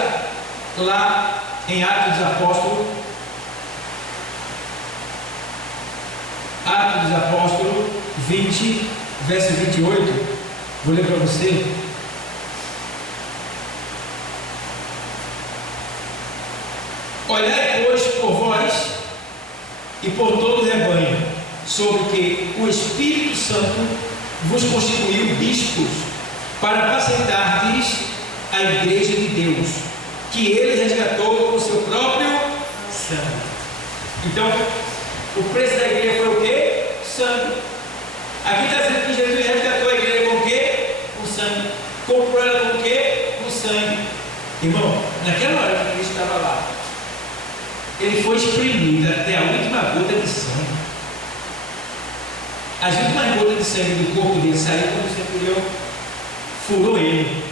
lá em Atos dos Apóstolos, Atos dos Apóstolos 20, verso 28. Vou ler para você. Olhai, pois, por vós e por todo o rebanho, sobre que o Espírito Santo vos constituiu bispos, para apacentardes a igreja de Deus, que ele resgatou com o seu próprio sangue. Então, o preço da igreja foi o quê? Sangue. Aqui está dizendo que Jesus resgatou a igreja com o quê? Com sangue. Comprou ela com o quê? Com sangue. Irmão, naquela hora que Cristo estava lá, ele foi espremido até a última gota de sangue. As últimas gotas de sangue do corpo dele saíram quando o centurião furou ele,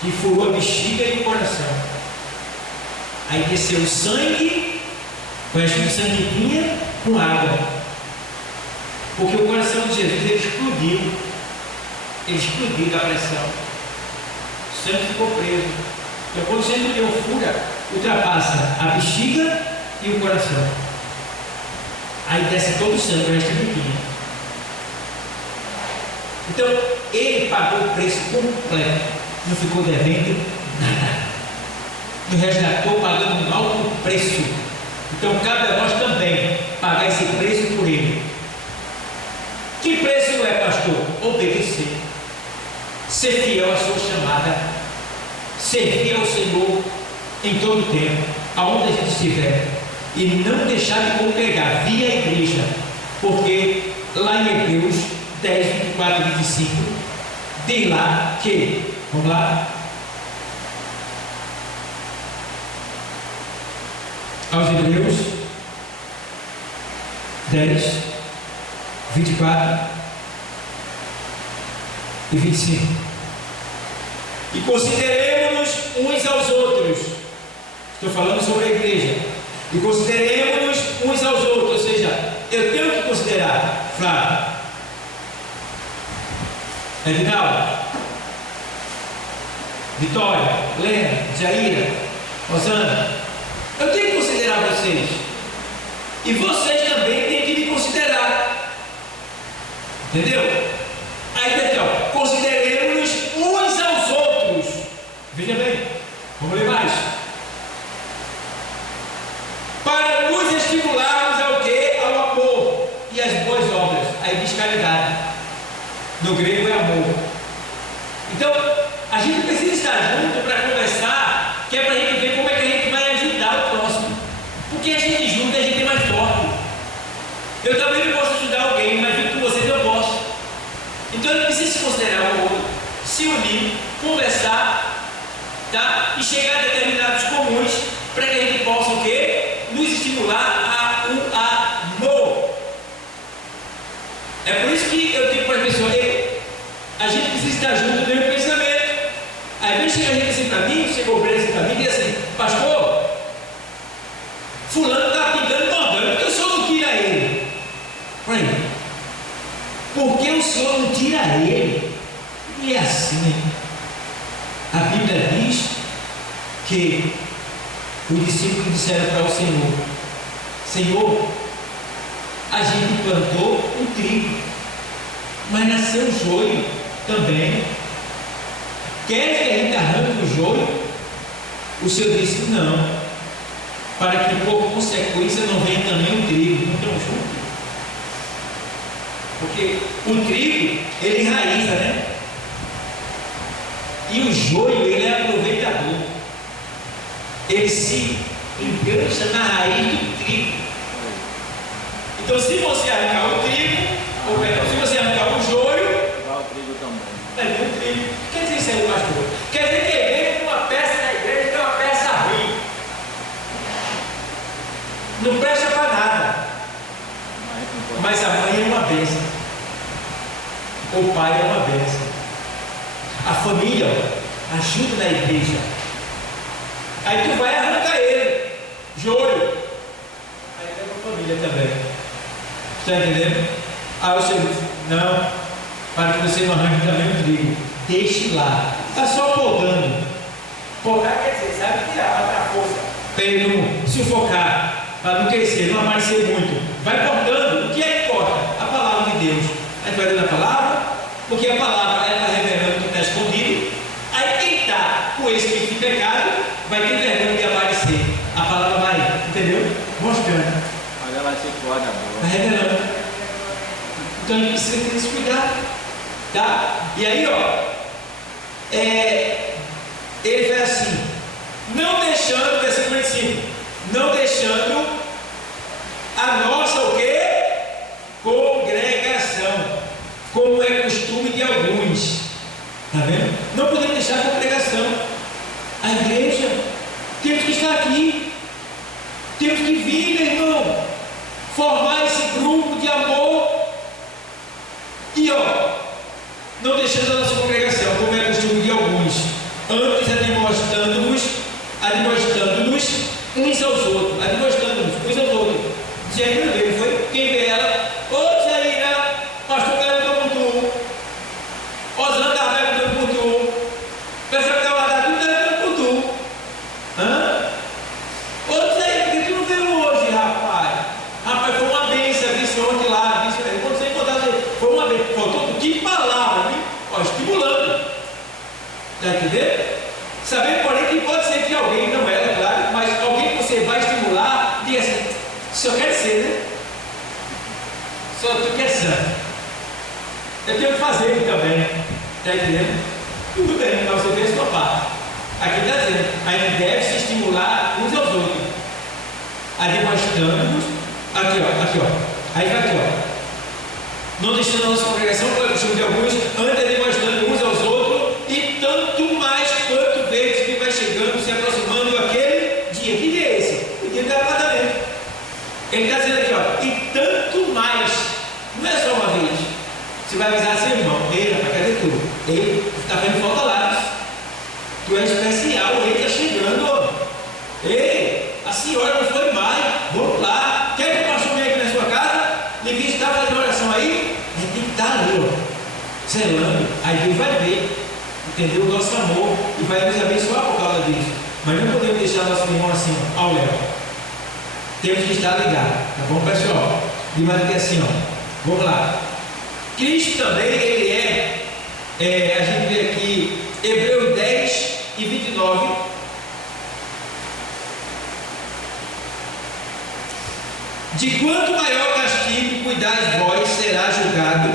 que furou a bexiga e o coração. Aí desceu o sangue, conhece o sangue vinha com água, porque o coração de Jesus ele explodiu da pressão. O sangue ficou preso. Então, quando o centurião fura, ultrapassa a bexiga e o coração. Aí desce todo o sangue, o resto é. Então, ele pagou o preço completo, não ficou devendo nada. Nos resgatou pagando um alto preço. Então, cabe a nós também pagar esse preço por ele. Que preço é, pastor? Obedecer. Ser fiel à sua chamada. Servir ao Senhor em todo o tempo, aonde a gente estiver. E não deixar de congregar via igreja. Porque lá em Hebreus 10, 24 e 25, diz lá que, vamos lá, aos Hebreus 10, 24 e 25, e consideremos-nos uns aos outros. Estou falando sobre a igreja. E consideremos-nos uns aos outros, ou seja, eu tenho que considerar, Flávio, Edinaldo, Vitória, Lena, Jaira, Rosana, eu tenho que considerar vocês. E vocês também têm que me considerar. Entendeu? Aí, então, consideremos-nos uns aos outros. Veja bem, vamos ler mais. Para nos estimularmos ao quê? Ao amor e às boas obras. Aí diz caridade. No grego é amor. Então, a gente precisa estar junto para conversar, que é para a gente ver como é que a gente vai ajudar o próximo. Porque a gente junta, a gente é mais forte. Eu também não posso ajudar alguém, mas junto com vocês eu posso. Então, a gente precisa se considerar um outro, se unir, conversar, tá? E chegar a determinados comuns, para que a gente possa o quê? Nos estimular a um amor. É por isso que eu digo para as pessoas, a gente precisa estar junto no mesmo pensamento. Às vezes chega a gente assim para mim, chegou o preso assim para mim e diz assim, pastor, fulano está pintando bordando, porque o senhor não tira ele. Olha, por que o senhor não tira ele? E é assim, a Bíblia diz que os discípulos disseram para o Senhor, Senhor, a gente plantou um trigo, mas nasceu joio também. Quer que a gente arranque o joio? O Senhor disse: não, para que por consequência não venha também o trigo. Não estão juntos? Porque o trigo, ele enraiza, né? E o joio, ele é aproveitador. Ele se engancha na raiz do trigo. Então, se você arrancar o trigo, ou perdão, se você arrancar o joio, vai o trigo também. vai o trigo. Quer dizer isso aí, pastor? Quer dizer que a igreja tem uma peça na igreja que é uma peça ruim. Não presta para nada. Mas a mãe é uma bênção. O pai é uma bênção. A família ajuda na igreja. Aí tu vai arrancar ele, joio. Aí leva a família também. Está entendendo? Aí o Senhor diz: não, para que você não arranque também o trigo. Deixe lá. Está só podando. Podar quer dizer, sabe, tirar, matar a força. Para ele não sufocar, para não crescer, não aparecer muito. Vai cortando. O que é que corta? A palavra de Deus. A gente vai dando a palavra, porque a palavra ela está revelando o que está escondido. Aí quem está com esse tipo de pecado vai ter vergonha de aparecer. A palavra vai, entendeu? Mostrando. Mas ela se pode, amor. Está revelando. Então a gente precisa ter esse cuidado. Tá? E aí, ó. Ele faz assim: não deixando, versículo 25, não deixando a nossa o quê? Congregação, como é costume de alguns. Está vendo? Não podemos deixar a congregação. A igreja, temos que estar aqui. Temos que vir, meu irmão, formar esse grupo de amor. E ó, não deixando a nossa congregação, como é costume de alguns, antes admoestando-nos uns aos outros, admoestando-nos uns aos outros, dizendo: ele foi quem vê ela, ô Zaira, pastor Cleber por tu, Osana da Rafael por tu, pessoal que está guardado tudo está por tu. Ô Zaira, por que tu não veio hoje, rapaz? Rapaz, foi uma bênção, disse ontem lá, disse, quando você encontrar, foi uma bênção, faltou que palavra, viu? Ó, estimulando. Está entendendo? Sabendo, porém, que pode ser que alguém, não ela, claro, mas alguém que você vai estimular, diga assim: só quer ser, né? Só tu quer ser. Eu tenho que fazer também. Está entendendo? Tudo bem, mas você fez a sua parte. Aqui está dizendo: a gente deve se estimular uns aos outros. Admoestando-nos. Aqui ó. Aí vai aqui ó. Não deixando a nossa congregação, como é costume de alguns, antes admoestando uns aos outros, e tanto mais quanto vezes que vai chegando, se aproximando aquele dia. Que dia é esse? O dia do arrebatamento. Ele está dizendo aqui, ó, e tanto mais. Não é só uma vez. Você vai avisar seu irmão: ei, rapaz, cadê tu? Ei, está vendo falta lá. Tu é especial, o rei está chegando. Ei, a senhora não foi mais. Vamos lá. Quer que o pastor venha aqui na sua casa? Me visitar, fazer uma oração aí? A gente tem que estar ali, ó, zelando. Aí Deus vai ver, entendeu? O nosso amor e vai nos abençoar por causa disso. Mas não podemos deixar nosso irmão assim, ó, ao léu. Temos que estar ligados, tá bom, pessoal? E vai ter assim, ó, vamos lá. Cristo também, ele a gente vê aqui, Hebreus 10 e 29. De quanto maior castigo cuidais vós, será julgado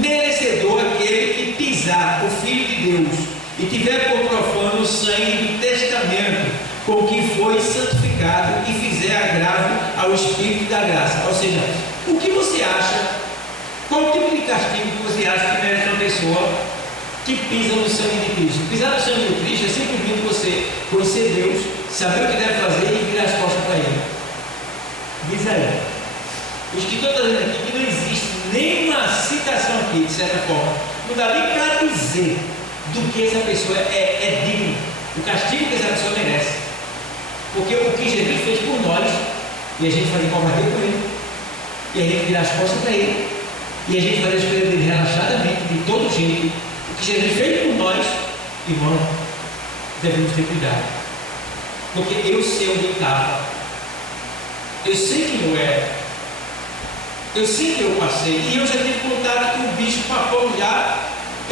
merecedor aquele que pisar o Filho de Deus e tiver por profano o sangue do testamento com que foi santificado e fizer agravo ao Espírito da graça. Ou seja, o que você acha? Qual o tipo de castigo que você acha que merece uma pessoa que pisa no sangue de Cristo? Pisar no sangue de Cristo é simplesmente você conhecer Deus, saber o que deve fazer e virar as costas para Ele. Diz aí. O escritor está dizendo aqui que não existe nenhuma citação aqui, de certa forma. Não dá nem para dizer do que essa pessoa é digna, o castigo que essa pessoa merece. Porque o que Jesus fez por nós, e a gente fazer covardia com Ele, e a gente virar as costas para Ele, e a gente fazer as coisas dele relaxadamente, de todo jeito, o que Jesus fez por nós, irmão, devemos ter cuidado. Porque eu sei onde eu estava, eu sei quem eu era, eu sei que eu passei, e eu já tive contato com o bicho papão.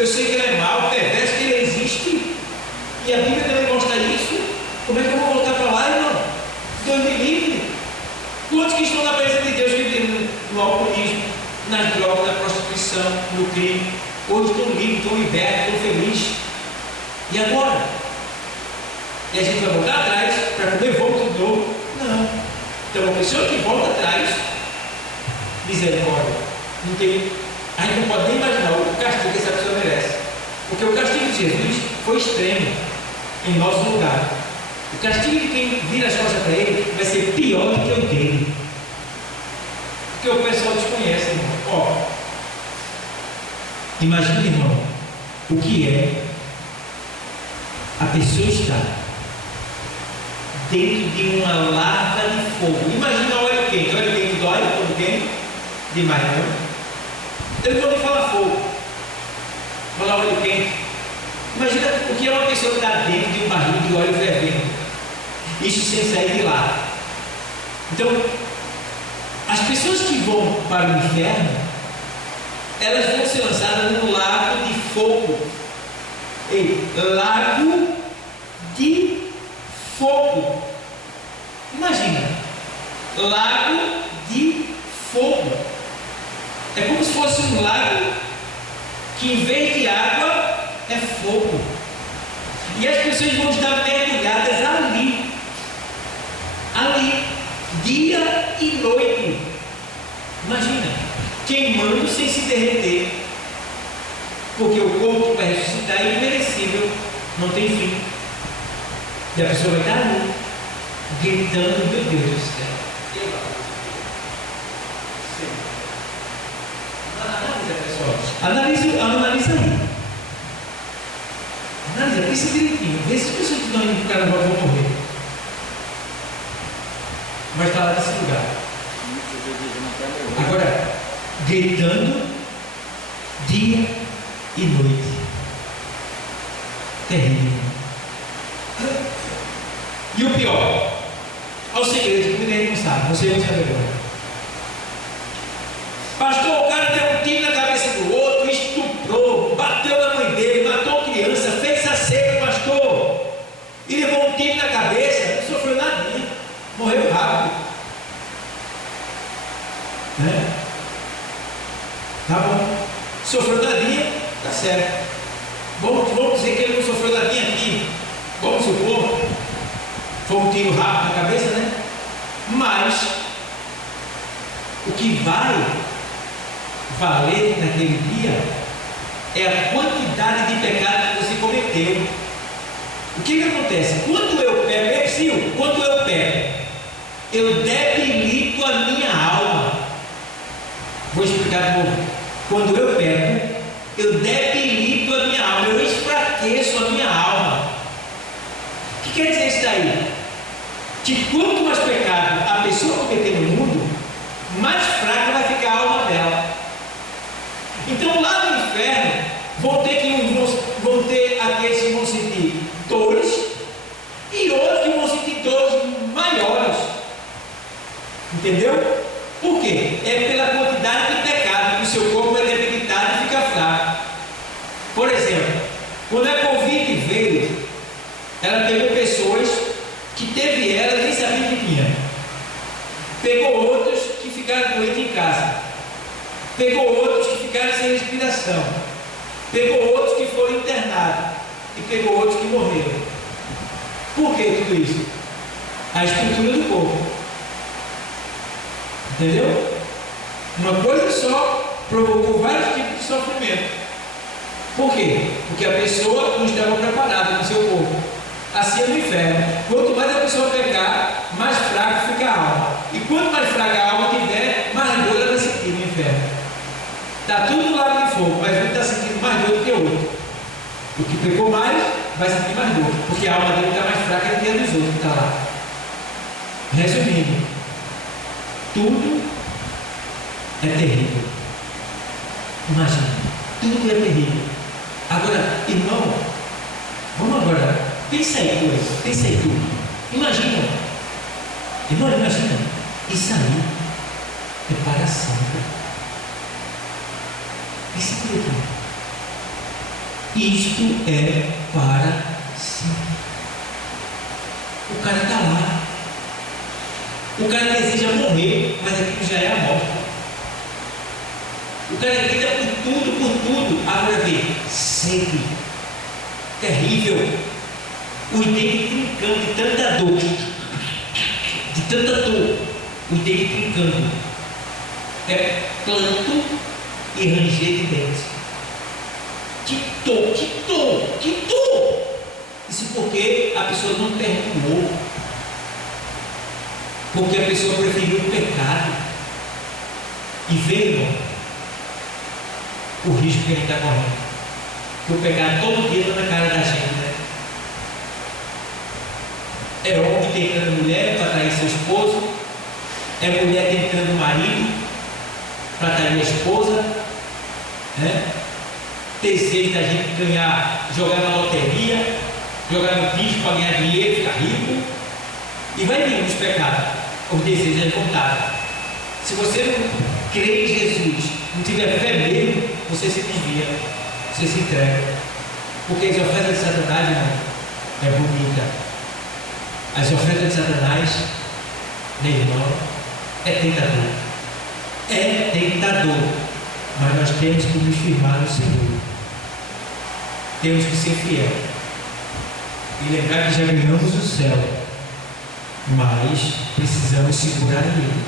eu sei que ele é mau, perverso, que ele existe, e a Bíblia também mostra isso. Como é que eu vou voltar para lá, irmão? Deus me livre. Quantos que estão na presença de Deus vivendo no alcoolismo, nas drogas, na prostituição, no crime, hoje estão livres, estão libertos, estão felizes. E agora? E a gente vai voltar atrás para comer volta de novo? Não. Então, uma pessoa que volta atrás, misericórdia, não tem, a gente não pode nem imaginar o castigo que essa pessoa merece. Porque o castigo de Jesus foi extremo em nosso lugar. O castigo de quem vira as costas para ele vai ser pior do que o dele. Porque o pessoal desconhece, irmão. Ó, imagina, irmão, o que é a pessoa estar dentro de uma lava de fogo. Imagina o óleo quente. O óleo quente dói, todo quente, demais, não? Eu não vou nem falar fogo, falar óleo quente. Imagina o que é uma pessoa que está dentro de um barril de óleo fervendo. Isso sem sair de lá. Então, as pessoas que vão para o inferno, elas vão ser lançadas num lago de fogo. Ei, lago de fogo. Imagina, lago de fogo. É como se fosse um lago que em vez de água é fogo. E as pessoas vão estar mergulhadas ali, dia e noite. Imagina, queimando sem se derreter, porque o corpo que vai ressuscitar é imerecível, não tem fim. E a pessoa vai estar ali, gritando: meu Deus do céu. Analisa, pessoal. Analisa aí. Analisa, pensa direitinho. Vê se as pessoas que estão indo para o carnaval vão morrer. Vai estar lá nesse lugar. Agora, gritando dia e noite. Terrível. E o pior, ao segredo que muita gente não sabe, você não sabe agora. Pastor, o cara deu um tiro na cabeça do outro, estuprou, bateu na mãe dele, matou criança, fez a seca, pastor, e levou um tiro na cabeça, não sofreu nada, morreu rápido. Né? Tá bom, sofreu nadinha, tá certo. Vamos dizer que ele não sofreu nadinha aqui, vamos supor, foi um tiro rápido na cabeça, né? Mas o que vai valer naquele dia é a quantidade de pecado que você cometeu. O que acontece? Quando eu pego, quando eu pego, eu debilito a minha alma. Vou explicar de novo. Quando eu pego, eu debilito a minha alma, eu enfraqueço a minha alma. O que quer dizer isso daí? Que quanto mais pecado a pessoa cometer no mundo, mais fraca vai ficar a alma dela. Então lá no inferno vão ter aqueles que vão sentir dores e outros que vão sentir dores maiores. Entendeu? Por quê? É pela quantidade de pecado que o seu corpo é debilitado e fica fraco. Por exemplo, quando a Covid veio, ela pegou pessoas que teve ela e nem sabia que tinha. Pegou outros que ficaram doentes em casa. Pegou outros que ficaram sem respiração. Pegou outros que foram internados. E pegou outros que morreram. Por que tudo isso? A estrutura do corpo. Entendeu? Uma coisa só provocou vários tipos de sofrimento. Por quê? Porque a pessoa não estava preparada no seu corpo. Assim é no inferno. Quanto mais a pessoa pecar, mais fraca fica a alma. E quanto mais fraca a alma tiver, mais dor ela vai sentir no inferno. Está tudo no lago de fogo, mas um está sentindo mais dor do que o outro. O que pecou mais vai sentir mais dor, porque a alma dele está mais fraca do que a dos outros que está lá. Resumindo, tudo é terrível. Imagina, tudo é terrível. Agora, irmão, vamos agora. Pensa aí tudo. Imagina, irmão, imagina, isso aí é para sempre. Pensa por aqui. Isto é para si. O cara está lá. O cara deseja morrer, mas aquilo já é a morte. O cara grita por tudo. Agora vê, sede. Terrível. O dente trincando de tanta dor. De tanta dor. O dente trincando. É planto e ranger de dentes. Que dor. Isso porque a pessoa não perdoou. Porque a pessoa preferiu o pecado. E vê, irmão, o risco que a gente está correndo. Que o pecado todo dia está na cara da gente, né? É homem tentando mulher para trair seu esposo. É mulher tentando marido para trair a esposa. Né? Desejo da gente ganhar, jogar na loteria, jogar no bicho para ganhar dinheiro, ficar rico. E vai vir os pecados, os desejos e a vontade. Se você não crê em Jesus, não tiver fé nele, você se desvia, você se entrega. Porque as ofertas de Satanás, irmão, é bonita. As ofertas de Satanás, meu irmão, é tentador. É tentador. Mas nós temos que nos firmar no Senhor. Temos que ser fiel. E lembrar que já ganhamos o céu. Mas precisamos segurar ele.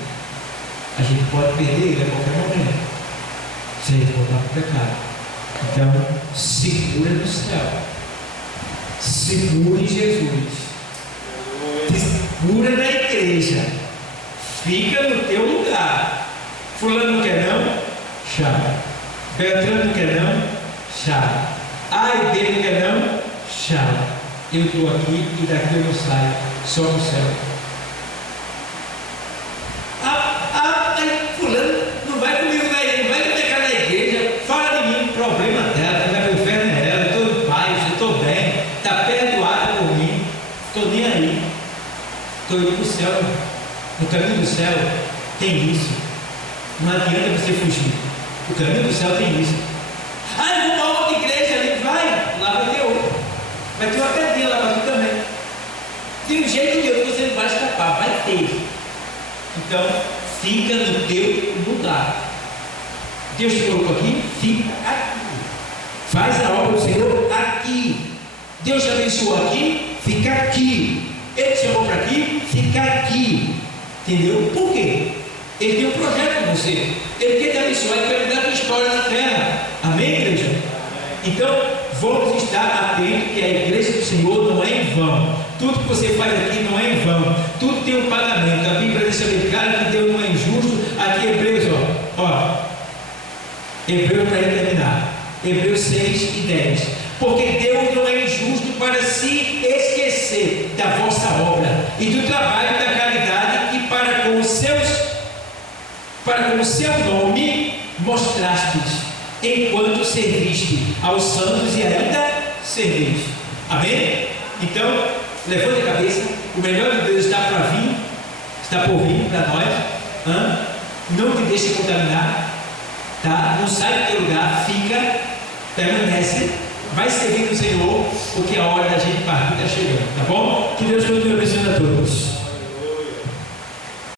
A gente pode perder ele a qualquer momento, se a gente voltar para o pecado. Então, segura no céu. Segura em Jesus. Segura na igreja. Fica no teu lugar. Fulano não quer não? Chá. Beltrano não quer não? Chá. Ai, dele não quer não? Chá. Eu estou aqui e daqui eu não saio. Só no céu. Fulano não vai comigo, não vai me pegar na igreja. Fala de mim, problema dela, não vai para o inferno é ela. Eu estou em paz, eu estou bem, está perdoada por mim. Estou nem aí. Estou indo para o céu. No caminho do céu tem isso. Não adianta você fugir. O caminho do céu tem isso. Eu vou para outra igreja ali. Vai, lá vai ter outra. Vai ter uma pedrinha lá para tu também. De um jeito ou de outro você não vai escapar, vai ter. Então, fica no teu lugar. Deus te colocou aqui, fica aqui. Faz a obra do Senhor aqui. Deus te abençoou aqui, fica aqui. Ele te chamou para aqui, fica aqui. Entendeu? Por quê? Ele tem um projeto com você. Ele quer te abençoar, ele quer mudar a tua história na terra. Amém, igreja? Então, vamos estar atentos que a igreja do Senhor não é em vão. Tudo que você faz aqui não é em vão. Tudo tem um pagamento. A Bíblia deixa bem claro que Deus não é injusto. Aqui Hebreus, Hebreus para terminar. Hebreus 6 e 10. Porque Deus não é injusto para se esquecer da vossa obra e do trabalho da caridade que para com o seu nome mostrastes, enquanto serviste aos santos e ainda servis. Amém? Então, levante a cabeça. O melhor de Deus está para vir, está por vir para nós. Não te deixe contaminar, tá? Não sai do teu lugar, fica, permanece, vai servindo o Senhor, porque a hora da gente partir está chegando, tá bom? Que Deus continue abençoando a todos.